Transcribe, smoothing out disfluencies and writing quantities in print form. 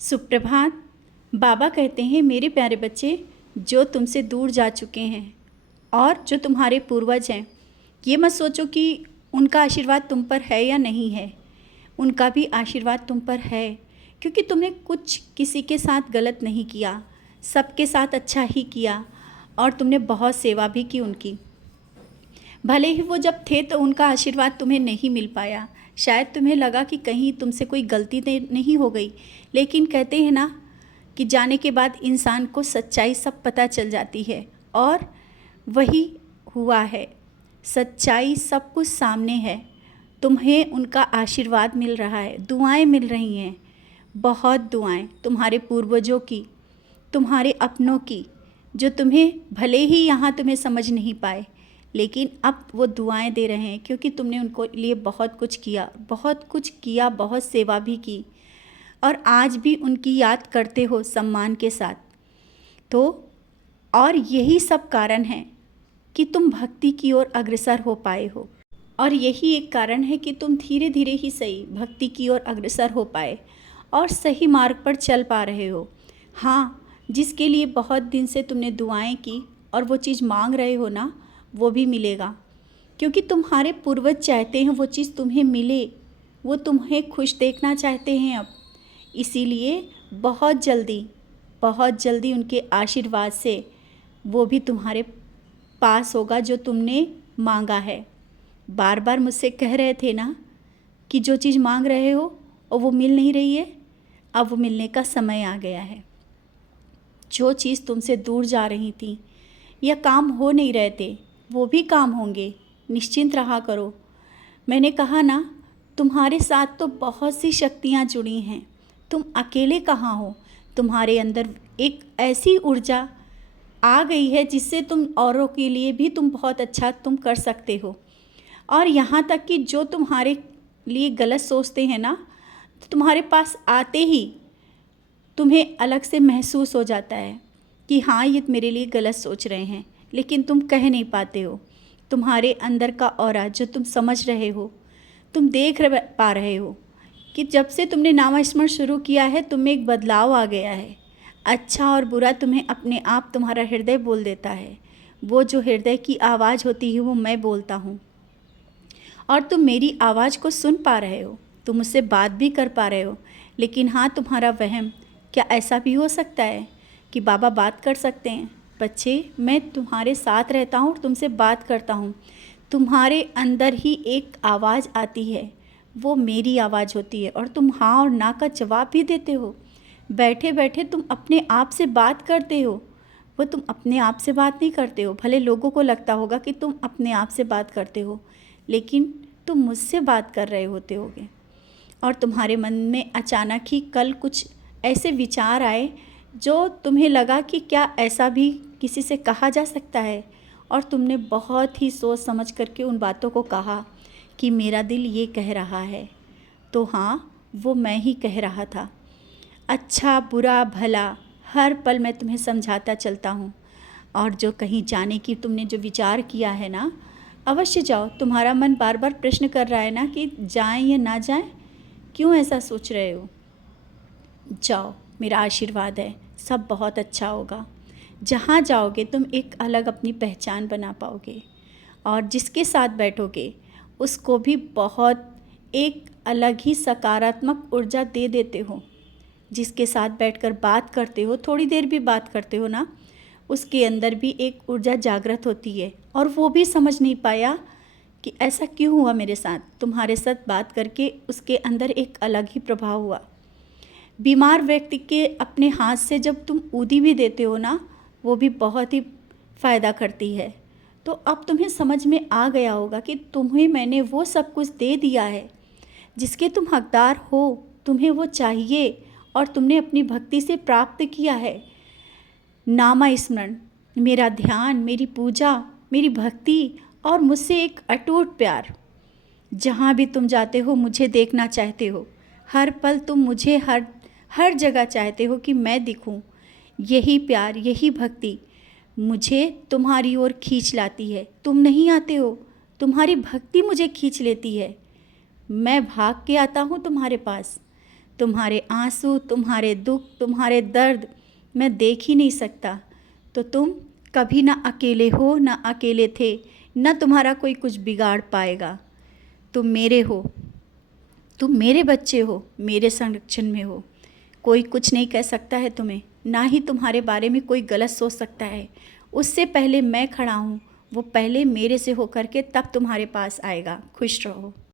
सुप्रभात। बाबा कहते हैं, मेरे प्यारे बच्चे, जो तुमसे दूर जा चुके हैं और जो तुम्हारे पूर्वज हैं, ये मत सोचो कि उनका आशीर्वाद तुम पर है या नहीं है। उनका भी आशीर्वाद तुम पर है, क्योंकि तुमने कुछ किसी के साथ गलत नहीं किया, सबके साथ अच्छा ही किया और तुमने बहुत सेवा भी की उनकी। भले ही वो जब थे तो उनका आशीर्वाद तुम्हें नहीं मिल पाया, शायद तुम्हें लगा कि कहीं तुमसे कोई गलती नहीं हो गई, लेकिन कहते हैं ना कि जाने के बाद इंसान को सच्चाई सब पता चल जाती है, और वही हुआ है। सच्चाई सब कुछ सामने है। तुम्हें उनका आशीर्वाद मिल रहा है, दुआएं मिल रही हैं, बहुत दुआएं तुम्हारे पूर्वजों की, तुम्हारे अपनों की, जो तुम्हें भले ही यहाँ तुम्हें समझ नहीं पाए, लेकिन अब वो दुआएं दे रहे हैं, क्योंकि तुमने उनको लिए बहुत कुछ किया, बहुत सेवा भी की, और आज भी उनकी याद करते हो सम्मान के साथ। तो और यही सब कारण है कि तुम भक्ति की ओर अग्रसर हो पाए हो, और यही एक कारण है कि तुम धीरे धीरे ही सही भक्ति की ओर अग्रसर हो पाए और सही मार्ग पर चल पा रहे हो। हाँ, जिसके लिए बहुत दिन से तुमने दुआएं की और वो चीज़ मांग रहे हो ना, वो भी मिलेगा, क्योंकि तुम्हारे पूर्वज चाहते हैं वो चीज़ तुम्हें मिले। वो तुम्हें खुश देखना चाहते हैं अब, इसीलिए बहुत जल्दी उनके आशीर्वाद से वो भी तुम्हारे पास होगा जो तुमने मांगा है। बार बार मुझसे कह रहे थे ना कि जो चीज़ मांग रहे हो और वो मिल नहीं रही है, अब वो मिलने का समय आ गया है। जो चीज़ तुमसे दूर जा रही थी या काम हो नहीं रहे थे, वो भी काम होंगे, निश्चिंत रहा करो। मैंने कहा ना, तुम्हारे साथ तो बहुत सी शक्तियाँ जुड़ी हैं, तुम अकेले कहाँ हो। तुम्हारे अंदर एक ऐसी ऊर्जा आ गई है जिससे तुम औरों के लिए भी तुम बहुत अच्छा तुम कर सकते हो। और यहाँ तक कि जो तुम्हारे लिए गलत सोचते हैं ना, तो तुम्हारे पास आते ही तुम्हें अलग से महसूस हो जाता है कि हाँ, ये मेरे लिए गलत सोच रहे हैं, लेकिन तुम कह नहीं पाते हो। तुम्हारे अंदर का ऑरा जो तुम समझ रहे हो, तुम देख पा रहे हो कि जब से तुमने नामस्मरण शुरू किया है, तुम्हें एक बदलाव आ गया है। अच्छा और बुरा तुम्हें अपने आप तुम्हारा हृदय बोल देता है। वो जो हृदय की आवाज़ होती है वो मैं बोलता हूँ, और तुम मेरी आवाज़ को सुन पा रहे हो, तुम मुझसे बात भी कर पा रहे हो। लेकिन हाँ, तुम्हारा वहम, क्या ऐसा भी हो सकता है कि बाबा बात कर सकते हैं? बच्चे, मैं तुम्हारे साथ रहता हूँ और तुमसे बात करता हूँ। तुम्हारे अंदर ही एक आवाज़ आती है, वो मेरी आवाज़ होती है, और तुम हाँ और ना का जवाब भी देते हो। बैठे बैठे तुम अपने आप से बात करते हो। वो तुम अपने आप से बात नहीं करते हो। भले लोगों को लगता होगा कि तुम अपने आप से बात करते हो, लेकिन तुम मुझसे बात कर रहे होते होगे। और तुम्हारे मन में अचानक ही कल कुछ ऐसे विचार आए जो तुम्हें लगा कि क्या ऐसा भी किसी से कहा जा सकता है, और तुमने बहुत ही सोच समझ करके उन बातों को कहा कि मेरा दिल ये कह रहा है। तो हाँ, वो मैं ही कह रहा था। अच्छा बुरा भला हर पल मैं तुम्हें समझाता चलता हूँ, और जो कहीं जाने की तुमने जो विचार किया है ना, अवश्य जाओ। तुम्हारा मन बार बार प्रश्न कर रहा है ना कि जाएं या ना जाएं, क्यों ऐसा सोच रहे हो? जाओ, मेरा आशीर्वाद है, सब बहुत अच्छा होगा। जहाँ जाओगे तुम एक अलग अपनी पहचान बना पाओगे, और जिसके साथ बैठोगे उसको भी बहुत एक अलग ही सकारात्मक ऊर्जा दे देते हो। जिसके साथ बैठकर बात करते हो, थोड़ी देर भी बात करते हो ना, उसके अंदर भी एक ऊर्जा जागृत होती है, और वो भी समझ नहीं पाया कि ऐसा क्यों हुआ मेरे साथ। तुम्हारे साथ बात करके उसके अंदर एक अलग ही प्रभाव हुआ। बीमार व्यक्ति के अपने हाथ से जब तुम ऊदी भी देते हो ना, वो भी बहुत ही फ़ायदा करती है। तो अब तुम्हें समझ में आ गया होगा कि तुम्हें मैंने वो सब कुछ दे दिया है जिसके तुम हकदार हो, तुम्हें वो चाहिए, और तुमने अपनी भक्ति से प्राप्त किया है। नामा स्मरण, मेरा ध्यान, मेरी पूजा, मेरी भक्ति, और मुझसे एक अटूट प्यार। जहाँ भी तुम जाते हो मुझे देखना चाहते हो, हर पल तुम मुझे हर जगह चाहते हो कि मैं दिखूं। यही प्यार, यही भक्ति मुझे तुम्हारी ओर खींच लाती है। तुम नहीं आते हो, तुम्हारी भक्ति मुझे खींच लेती है। मैं भाग के आता हूँ तुम्हारे पास। तुम्हारे आंसू, तुम्हारे दुख, तुम्हारे दर्द मैं देख ही नहीं सकता, तो तुम कभी ना अकेले हो, ना अकेले थे, ना तुम्हारा कोई कुछ बिगाड़ पाएगा। तुम मेरे हो, तुम मेरे बच्चे हो, मेरे संरक्षण में हो। कोई कुछ नहीं कह सकता है तुम्हें, ना ही तुम्हारे बारे में कोई गलत सोच सकता है। उससे पहले मैं खड़ा हूँ, वो पहले मेरे से होकर के तब तुम्हारे पास आएगा। खुश रहो।